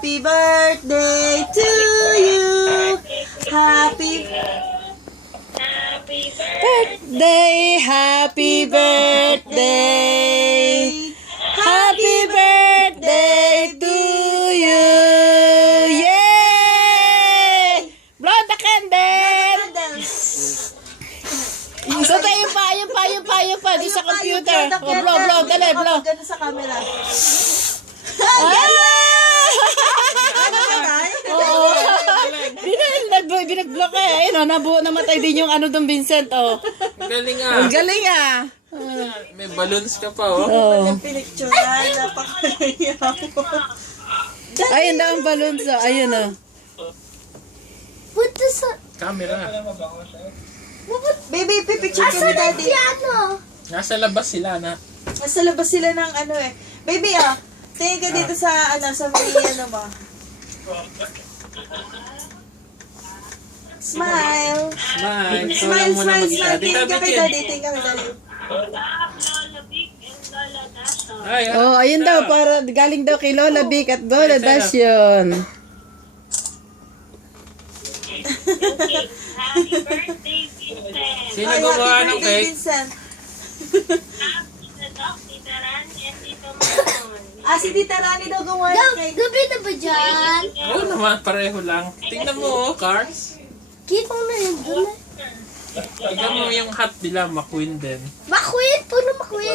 Happy birthday to you. Happy Birthday, happy birthday. Happy birthday to you. Yay! Blow the candle. So tayo pa. Di sa computer. Oh, blow, dali, blow. Ganun sa camera. Ah! Ano ba tayo? Oo. Binag-block eh. Ayun, namatay din yung ano doon, Vincent, oh. Galing Ang ah. galing ah. May balloons ka pa oh. Oh. Yung pinicturean, napakaya mo. Ayun na ang balloons, oh. Ayun, oh. Punta sa... Camera. Baby, pipicture ka ni daddy. Nasa labas sila na. Nasa labas sila ng ano eh. Baby tingin ka dito sa sa may ano mo. Smile. Smile. Ikaw Smile, lang muna smile, mag-isa. smile. Dito, Tingin ka kay Bikin. daddy, tingin ka kay daddy. Ay, Oh, ayun daw, para galing daw kay Lola Vic at Lola Dash yun. Happy birthday, Vincent. Sino Ay, gumawa happy ng birthday, cake? Vincent. Happy na Doc, Tita Ran, and Tito Mon. Si Tita Rani daw gumawa ng cake. Gabi na ba dyan? Oo naman, pareho lang. Tingnan mo oh, cars. Kita mo na yun doon. Tingnan mo yung hat nila, McQueen din. Makwin! Puno makwin!